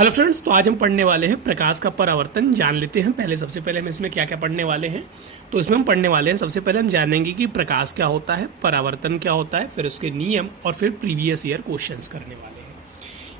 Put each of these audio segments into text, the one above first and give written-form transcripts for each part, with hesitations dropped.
Hello friends, तो आज हम पढ़ने वाले हैं प्रकाश का परावर्तन। जान लेते हैं पहले। सबसे पहले हम इसमें क्या क्या पढ़ने वाले हैं। तो इसमें हम पढ़ने वाले हैं, सबसे पहले हम जानेंगे कि प्रकाश क्या होता है, परावर्तन क्या होता है, फिर उसके नियम और फिर प्रीवियस ईयर क्वेश्चंस करने वाले हैं।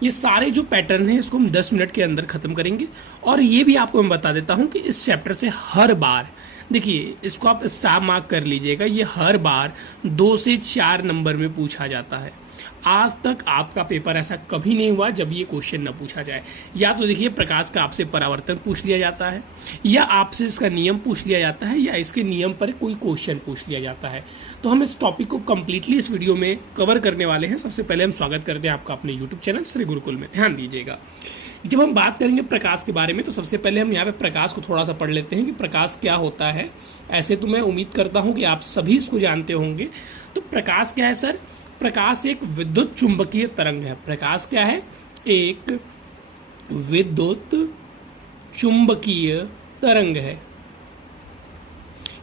ये सारे जो पैटर्न है इसको हम 10 मिनट के अंदर खत्म करेंगे। और ये भी आपको मैं बता देता हूँ कि इस चैप्टर से हर बार, देखिए इसको आप स्टार मार्क कर लीजिएगा, ये हर बार 2 से 4 नंबर में पूछा जाता है। आज तक आपका पेपर ऐसा कभी नहीं हुआ जब ये क्वेश्चन न पूछा जाए। या तो देखिए प्रकाश का आपसे परावर्तन पूछ लिया जाता है, या आपसे इसका नियम पूछ लिया जाता है, या इसके नियम पर कोई क्वेश्चन पूछ लिया जाता है। तो हम इस टॉपिक को कंप्लीटली इस वीडियो में कवर करने वाले हैं। सबसे पहले हम स्वागत करते हैं आपका अपने यूट्यूब चैनल श्री गुरुकुल में। ध्यान दीजिएगा, जब हम बात करेंगे प्रकाश के बारे में तो सबसे पहले हम यहाँ पे प्रकाश को थोड़ा सा पढ़ लेते हैं कि प्रकाश क्या होता है। ऐसे तो मैं उम्मीद करता हूँ कि आप सभी इसको जानते होंगे। तो प्रकाश क्या है सर? प्रकाश एक विद्युत चुंबकीय तरंग है। प्रकाश क्या है? एक विद्युत चुंबकीय तरंग है।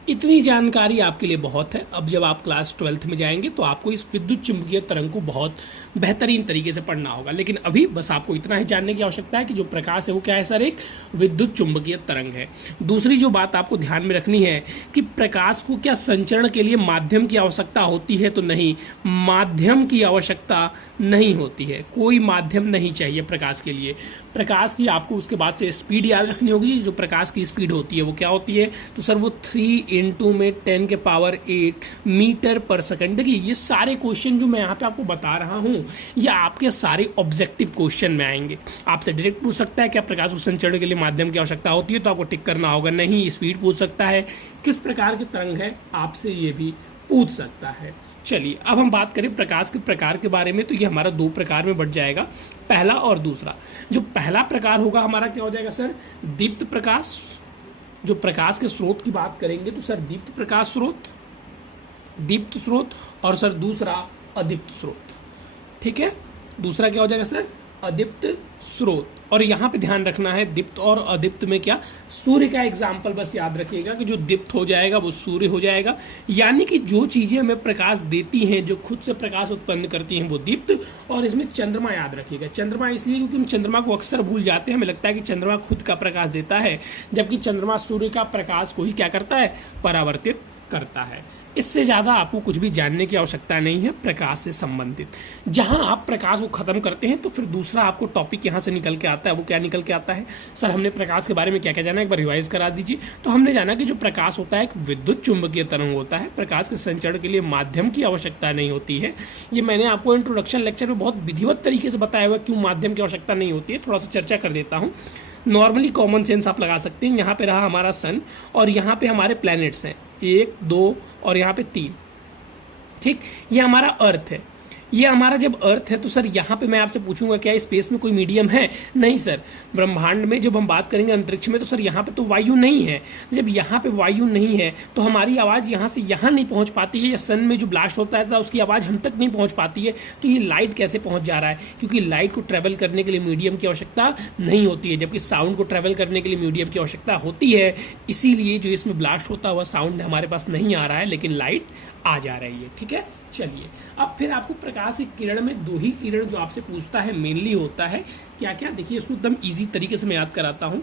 इतनी जानकारी आपके लिए बहुत है। अब जब आप क्लास 12th में जाएंगे तो आपको इस विद्युत चुंबकीय तरंग को बहुत बेहतरीन तरीके से पढ़ना होगा। लेकिन अभी बस आपको इतना ही जानने की आवश्यकता है कि जो प्रकाश है वो क्या है सर? एक विद्युत चुंबकीय तरंग है। दूसरी जो बात आपको ध्यान में रखनी है कि प्रकाश को क्या संचरण के लिए माध्यम की आवश्यकता होती है? तो नहीं, माध्यम की आवश्यकता नहीं होती है। कोई माध्यम नहीं चाहिए प्रकाश के लिए। प्रकाश की आपको उसके बाद से स्पीड याद रखनी होगी। जो प्रकाश की स्पीड होती है वो क्या होती है? तो सर वो 3 × में 10 के पावर 8 मीटर पर सेकंड। देखिए ये सारे क्वेश्चन जो मैं यहाँ पे आपको बता रहा हूँ ये आपके सारे ऑब्जेक्टिव क्वेश्चन में आएंगे। आपसे डायरेक्ट पूछ सकता है क्या प्रकाश को संचरण के लिए माध्यम की आवश्यकता होती है? तो आपको टिक करना होगा नहीं। स्पीड पूछ सकता है, किस प्रकार की तरंग है, आपसे ये भी पूछ सकता है। चलिए अब हम बात करें प्रकाश के प्रकार के बारे में। तो ये हमारा 2 प्रकार में बढ़ जाएगा, पहला और दूसरा। जो पहला प्रकार होगा हमारा क्या हो जाएगा सर? दीप्त प्रकाश। जो प्रकाश के स्रोत की बात करेंगे तो सर दीप्त प्रकाश स्रोत, दीप्त स्रोत, और सर दूसरा अदीप्त स्रोत। ठीक है, दूसरा क्या हो जाएगा सर? अदीप्त स्रोत। और यहाँ पे ध्यान रखना है दीप्त और अदीप्त में क्या, सूर्य का एग्जाम्पल बस याद रखिएगा कि जो दीप्त हो जाएगा वो सूर्य हो जाएगा। यानी कि जो चीजें हमें प्रकाश देती हैं, जो खुद से प्रकाश उत्पन्न करती हैं वो दीप्त। और इसमें चंद्रमा याद रखिएगा। चंद्रमा इसलिए क्योंकि हम चंद्रमा को अक्सर भूल जाते हैं। हमें लगता है कि चंद्रमा खुद का प्रकाश देता है, जबकि चंद्रमा सूर्य का प्रकाश को ही क्या करता है? परावर्तित करता है। इससे ज़्यादा आपको कुछ भी जानने की आवश्यकता नहीं है प्रकाश से संबंधित। जहां आप प्रकाश को खत्म करते हैं तो फिर दूसरा आपको टॉपिक यहां से निकल के आता है। वो क्या निकल के आता है सर? हमने प्रकाश के बारे में क्या क्या जाना, एक बार रिवाइज करा दीजिए। तो हमने जाना कि जो प्रकाश होता है एक विद्युत चुंबकीय तरंग होता है। प्रकाश के संचरण के लिए माध्यम की आवश्यकता नहीं होती है। ये मैंने आपको इंट्रोडक्शन लेक्चर में बहुत विधिवत तरीके से बताया हुआ क्यों माध्यम की आवश्यकता नहीं होती है। थोड़ा सा चर्चा कर देता हूँ। नॉर्मली कॉमन सेंस आप लगा सकते हैं। यहाँ पे रहा हमारा सन और यहाँ पे हमारे प्लैनेट्स हैं 1, 2 और यहाँ पे 3। ठीक, ये हमारा अर्थ है। ये हमारा जब अर्थ है तो सर यहाँ पे मैं आपसे पूछूंगा क्या स्पेस में कोई मीडियम है? नहीं सर। ब्रह्मांड में जब हम बात करेंगे अंतरिक्ष में तो सर यहाँ पे तो वायु नहीं है। जब यहाँ पे वायु नहीं है तो हमारी आवाज़ यहाँ से यहाँ नहीं पहुँच पाती है, या सन में जो ब्लास्ट होता है उसकी आवाज़ हम तक नहीं पहुँच पाती है। तो ये लाइट कैसे पहुँच जा रहा है? क्योंकि लाइट को ट्रैवल करने के लिए मीडियम की आवश्यकता नहीं होती है, जबकि साउंड को ट्रैवल करने के लिए मीडियम की आवश्यकता होती है। इसीलिए जो इसमें ब्लास्ट होता हुआ साउंड हमारे पास नहीं आ रहा है, लेकिन लाइट आ जा रही है। ठीक है, चलिए अब फिर आपको प्रकाश की किरण में 2 ही किरण जो आपसे पूछता है मेनली होता है क्या क्या। देखिए इसको एकदम इजी तरीके से मैं याद कराता हूँ।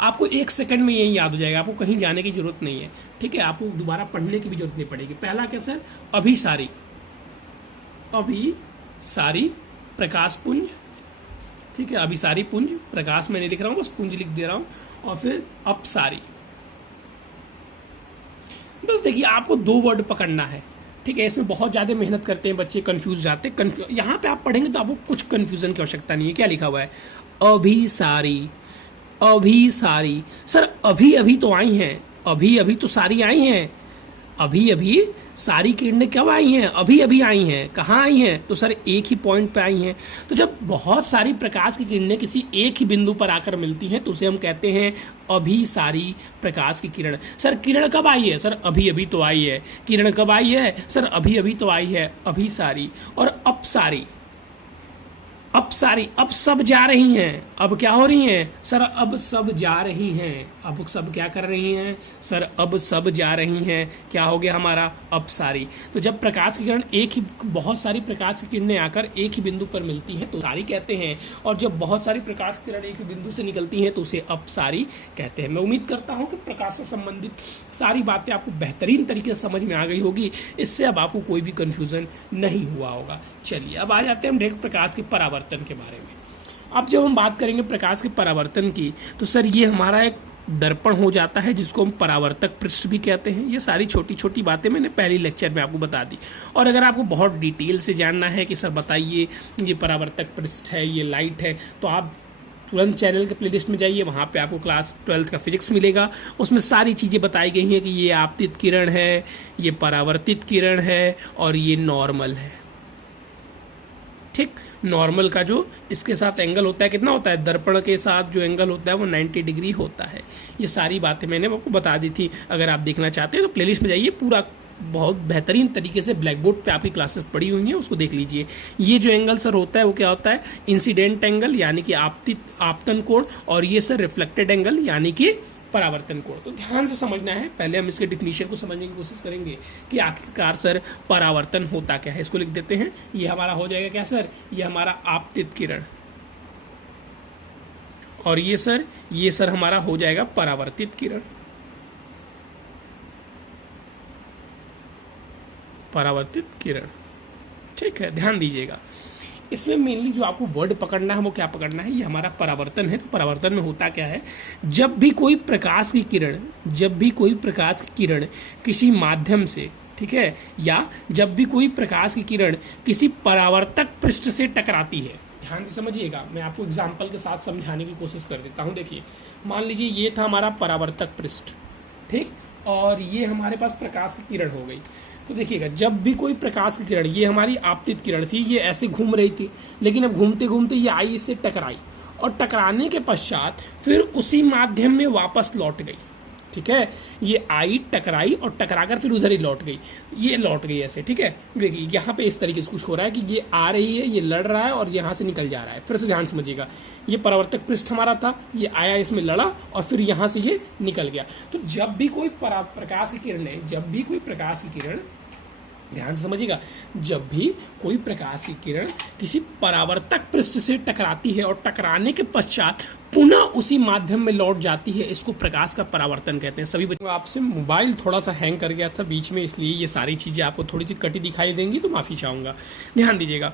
आपको 1 सेकंड में यही याद हो जाएगा, आपको कहीं जाने की जरूरत नहीं है। ठीक है, आपको दोबारा पढ़ने की भी जरूरत नहीं पड़ेगी। पहला क्या सर? अभिसारी। अभिसारी प्रकाश पुंज। ठीक है, अभिसारी पुंज। प्रकाश मैं नहीं लिख रहा हूँ, बस पुंज लिख दे रहा हूँ। और फिर अपसारी। बस देखिए आपको 2 वर्ड पकड़ना है। ठीक है, इसमें बहुत ज़्यादा मेहनत करते हैं बच्चे, कंफ्यूज जाते हैं। यहाँ पे आप पढ़ेंगे तो आपको कुछ कंफ्यूजन की आवश्यकता नहीं है। क्या लिखा हुआ है? अभिसारी। अभिसारी सर अभी अभी तो आई हैं, अभी अभी तो सारी आई हैं। अभी अभी सारी किरणें कब आई हैं? अभी अभी आई हैं। कहाँ आई हैं? तो सर एक ही पॉइंट पे आई हैं। तो जब बहुत सारी प्रकाश की किरणें किसी एक ही बिंदु पर आकर मिलती हैं तो उसे हम कहते हैं अभिसारी प्रकाश की किरण। सर किरण कब आई है? सर अभी अभी तो आई है। किरण कब आई है? सर अभी अभी तो आई है। अभिसारी। और अपसारी। अब सारी, अब सब जा रही हैं, अब क्या हो रही हैं सर, अब सब जा रही हैं, अब सब क्या कर रही हैं सर, अब सब जा रही हैं, क्या हो गया हमारा, अब सारी। तो जब प्रकाश की किरण एक ही, बहुत सारी प्रकाश की किरणें आकर एक ही बिंदु पर मिलती हैं तो सारी कहते हैं, और जब बहुत सारी प्रकाश की किरण एक ही बिंदु से निकलती हैं तो उसे अब सारी कहते हैं। मैं उम्मीद करता हूँ कि प्रकाश से संबंधित सारी बातें आपको बेहतरीन तरीके से समझ में आ गई होगी, इससे अब आपको कोई भी कन्फ्यूज़न नहीं हुआ होगा। चलिए अब आ जाते हैं हम डायरेक्ट प्रकाश के परावर्तन के बारे में। अब जब हम बात करेंगे प्रकाश के परावर्तन की, तो सर ये हमारा एक दर्पण हो जाता है जिसको हम परावर्तक पृष्ठ भी कहते हैं। ये सारी छोटी छोटी बातें मैंने पहली लेक्चर में आपको बता दी, और अगर आपको बहुत डिटेल से जानना है कि सर बताइए ये परावर्तक पृष्ठ है, ये लाइट है, तो आप तुरंत चैनल के प्लेलिस्ट में जाइए, वहाँ पे आपको क्लास 12th का फिजिक्स मिलेगा। उसमें सारी चीज़ें बताई गई हैं कि ये आपतित किरण है, ये परावर्तित किरण है, और ये नॉर्मल है। ठीक, नॉर्मल का जो इसके साथ एंगल होता है कितना होता है, दर्पण के साथ जो एंगल होता है वो 90 डिग्री होता है। ये सारी बातें मैंने आपको बता दी थी। अगर आप देखना चाहते हैं तो प्लेलिस्ट में जाइए, पूरा बहुत बेहतरीन तरीके से ब्लैक बोर्ड पे आपकी क्लासेस पड़ी हुई हैं, उसको देख लीजिए। ये जो एंगल सर होता है वो क्या होता है, इंसिडेंट एंगल यानी कि आपतन कोण, और ये सर रिफ्लेक्टेड एंगल यानी कि परावर्तन कोण। तो ध्यान से समझना है, पहले हम इसके डिफिनीशन को समझने की कोशिश करेंगे कि आखिरकार सर परावर्तन होता क्या है। इसको लिख देते हैं, ये हमारा हो जाएगा क्या सर, ये हमारा आपतित किरण, और ये सर हमारा हो जाएगा परावर्तित किरण। परावर्तित किरण, ठीक है, ध्यान दीजिएगा। इसमें मेनली जो आपको वर्ड पकड़ना है वो क्या पकड़ना है, ये हमारा परावर्तन है। तो परावर्तन में होता क्या है, जब भी कोई प्रकाश की किरण किसी माध्यम से, ठीक है, या जब भी कोई प्रकाश की किरण किसी परावर्तक पृष्ठ से टकराती है, ध्यान से समझिएगा, मैं आपको एग्जाम्पल के साथ समझाने की कोशिश कर देता हूँ। देखिए, मान लीजिए ये था हमारा परावर्तक पृष्ठ, ठीक, और ये हमारे पास प्रकाश की किरण हो गई। तो देखिएगा, जब भी कोई प्रकाश की किरण, ये हमारी आपतित किरण थी, ये ऐसे घूम रही थी, लेकिन अब घूमते घूमते ये आई, इससे टकराई, और टकराने के पश्चात फिर उसी माध्यम में वापस लौट गई। ठीक है, ये आई, टकराई, और टकराकर फिर उधर ही लौट गई, ये लौट गई ऐसे। ठीक है, देखिए यहाँ पे इस तरीके से कुछ हो रहा है कि ये आ रही है, ये लड़ रहा है, और यहाँ से निकल जा रहा है। फिर से ध्यान समझिएगा, ये परावर्तक पृष्ठ हमारा था, ये आया, इसमें लड़ा, और फिर यहाँ से ये निकल गया। तो जब भी कोई प्रकाश की किरण, ध्यान से समझिएगा, जब भी कोई प्रकाश की किरण किसी परावर्तक पृष्ठ से टकराती है और टकराने के पश्चात पुनः उसी माध्यम में लौट जाती है, इसको प्रकाश का परावर्तन कहते हैं। सभी बच्चों, आपसे मोबाइल थोड़ा सा हैंग कर गया था बीच में, इसलिए ये सारी चीज़ें आपको थोड़ी सी कटी दिखाई देंगी, तो माफ़ी चाहूँगा। ध्यान दीजिएगा,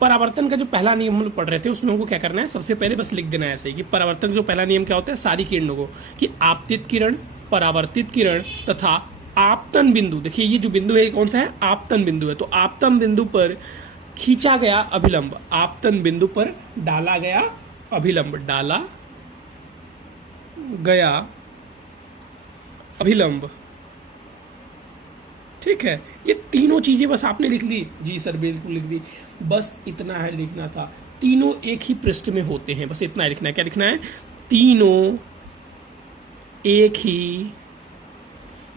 परावर्तन का जो पहला नियम हम पढ़ रहे थे उसमें हमको क्या करना है, सबसे पहले बस लिख देना है ऐसे कि परावर्तन का जो पहला नियम क्या होता है, सारी किरणों को, कि आपतित किरण, परावर्तित किरण तथा आपतन बिंदु, देखिए ये जो बिंदु है कौन सा है, आपतन बिंदु है। तो आपतन बिंदु पर खींचा गया अभिलंब, आपतन बिंदु पर डाला गया अभिलंब, डाला गया अभिलंब, ठीक है। ये तीनों चीजें बस आपने लिख ली, जी सर बिल्कुल लिख दी, बस इतना है लिखना था। तीनों एक ही पृष्ठ में होते हैं, बस इतना लिखना है। क्या लिखना है, तीनों एक ही,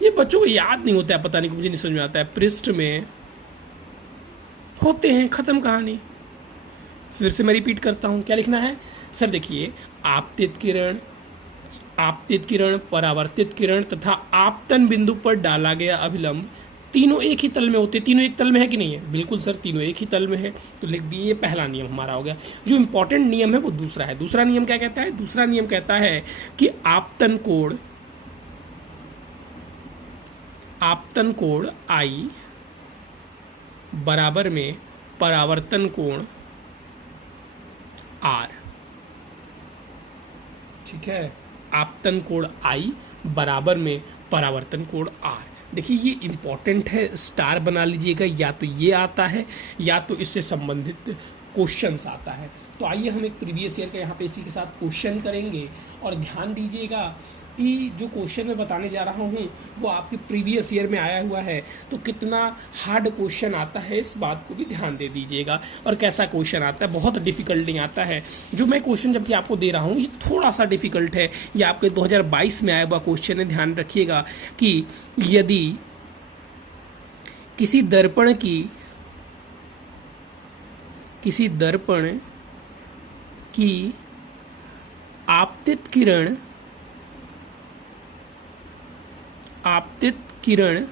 ये बच्चों को याद नहीं होता है, पता नहीं, मुझे नहीं समझ में आता है, पृष्ठ में होते हैं, खत्म कहानी। फिर से मैं रिपीट करता हूं, क्या लिखना है सर, देखिए, आपतित किरण, परावर्तित किरण तथा आपतन बिंदु पर डाला गया अभिलंब, तीनों एक ही तल में होते हैं। तीनों एक तल में है कि नहीं है, बिल्कुल सर, तीनों एक ही तल में है। तो लिख दिए, पहला नियम हमारा हो गया। जो इंपॉर्टेंट नियम है वो दूसरा है। दूसरा नियम क्या कहता है, दूसरा नियम कहता है कि आपतन कोण आई बराबर में परावर्तन कोण आर, ठीक है, आपतन कोण आई बराबर में परावर्तन कोण आर। देखिए ये इंपॉर्टेंट है, स्टार बना लीजिएगा, या तो ये आता है या तो इससे संबंधित क्वेश्चंस आता है। तो आइए हम एक प्रीवियस ईयर का यहाँ पे इसी के साथ क्वेश्चन करेंगे, और ध्यान दीजिएगा कि जो क्वेश्चन मैं बताने जा रहा हूँ वो आपके प्रीवियस ईयर में आया हुआ है, तो कितना हार्ड क्वेश्चन आता है इस बात को भी ध्यान दे दीजिएगा, और कैसा क्वेश्चन आता है, बहुत डिफिकल्ट नहीं आता है। जो मैं क्वेश्चन जबकि आपको दे रहा हूँ ये थोड़ा सा डिफिकल्ट है, ये आपके 2022 में आया हुआ क्वेश्चन है। ध्यान रखिएगा कि यदि किसी दर्पण कि आपतित किरण,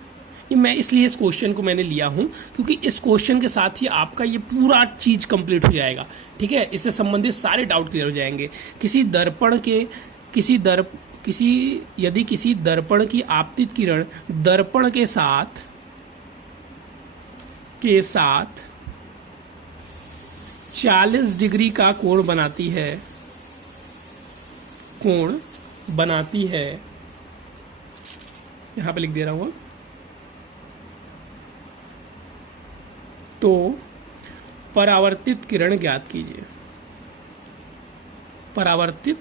ये मैं इसलिए इस क्वेश्चन को मैंने लिया हूं क्योंकि इस क्वेश्चन के साथ ही आपका ये पूरा चीज कंप्लीट हो जाएगा। ठीक है, इससे संबंधित सारे डाउट क्लियर हो जाएंगे। यदि किसी दर्पण की आपतित किरण दर्पण के साथ 40 डिग्री का कोण बनाती है, यहां पे लिख दे रहा हूं, तो परावर्तित किरण ज्ञात कीजिए। परावर्तन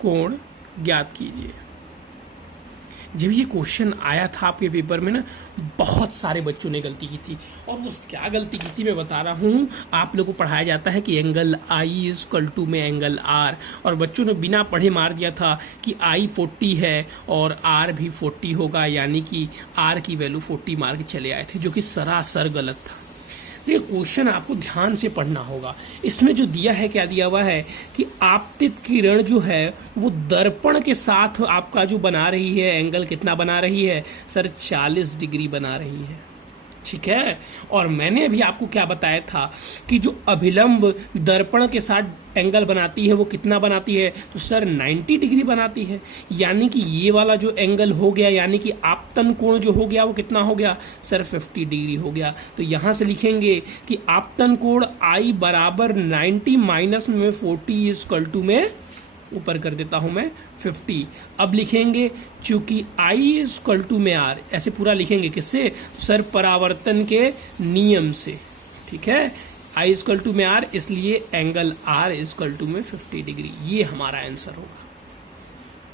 कोण ज्ञात कीजिए। जब ये क्वेश्चन आया था आपके पेपर में ना, बहुत सारे बच्चों ने गलती की थी। और वो क्या गलती की थी मैं बता रहा हूँ। आप लोगों को पढ़ाया जाता है कि angle I is equal to में एंगल आर, और बच्चों ने बिना पढ़े मार दिया था कि आई 40 है और आर भी 40 होगा, यानी कि आर की वैल्यू 40 मार के चले आए थे, जो कि सरासर गलत था। देखिए क्वेश्चन आपको ध्यान से पढ़ना होगा। इसमें जो दिया है, क्या दिया हुआ है कि आपतित किरण जो है वो दर्पण के साथ आपका जो बना रही है एंगल, कितना बना रही है सर? 40 डिग्री बना रही है। ठीक है, और मैंने अभी आपको क्या बताया था कि जो अभिलंब दर्पण के साथ एंगल बनाती है वो कितना बनाती है? तो सर 90 डिग्री बनाती है। यानी कि ये वाला जो एंगल हो गया, यानी कि आपतन कोण जो हो गया वो कितना हो गया सर? 50 डिग्री हो गया। तो यहां से लिखेंगे कि आपतन कोण आई बराबर 90 माइनस में 40 इज इक्वल टू में, ऊपर कर देता हूं मैं 50। अब लिखेंगे चूंकि I इज इक्वल टू में R, ऐसे पूरा लिखेंगे किससे? सर परावर्तन के नियम से। ठीक है, I इज इक्वल टू में R, इसलिए angle R is equal to में 50 डिग्री। ये हमारा आंसर होगा।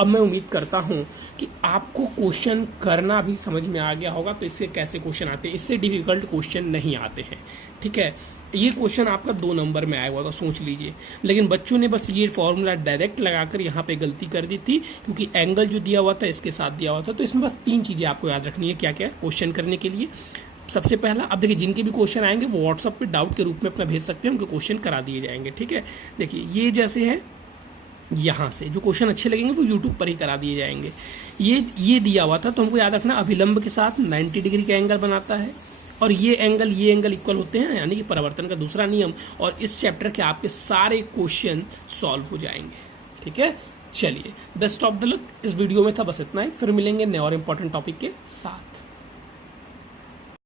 अब मैं उम्मीद करता हूं कि आपको क्वेश्चन करना भी समझ में आ गया होगा। तो इससे कैसे क्वेश्चन आते हैं, इससे डिफिकल्ट क्वेश्चन नहीं आते हैं। ठीक है, ये क्वेश्चन आपका 2 नंबर में आया हुआ था, सोच लीजिए। लेकिन बच्चों ने बस ये फॉर्मूला डायरेक्ट लगाकर यहाँ पे गलती कर दी थी, क्योंकि एंगल जो दिया हुआ था इसके साथ दिया हुआ था। तो इसमें बस 3 चीज़ें आपको याद रखनी है क्या क्या क्वेश्चन करने के लिए। सबसे पहला, अब देखिए जिनके भी क्वेश्चन आएंगे वो व्हाट्सअप पे डाउट के रूप में अपना भेज सकते हैं, उनके क्वेश्चन करा दिए जाएंगे। ठीक है, देखिए ये जैसे है, यहाँ से जो क्वेश्चन अच्छे लगेंगे वो यूट्यूब पर ही करा दिए जाएंगे। ये दिया हुआ था, तो हमको याद रखना अभिलंब के साथ 90 डिग्री का एंगल बनाता है, और ये एंगल इक्वल होते हैं, यानी कि परावर्तन का दूसरा नियम। और इस चैप्टर के आपके सारे क्वेश्चन सॉल्व हो जाएंगे। ठीक है, चलिए बेस्ट ऑफ द लक। इस वीडियो में था बस इतना ही, फिर मिलेंगे नए और इम्पोर्टेंट टॉपिक के साथ।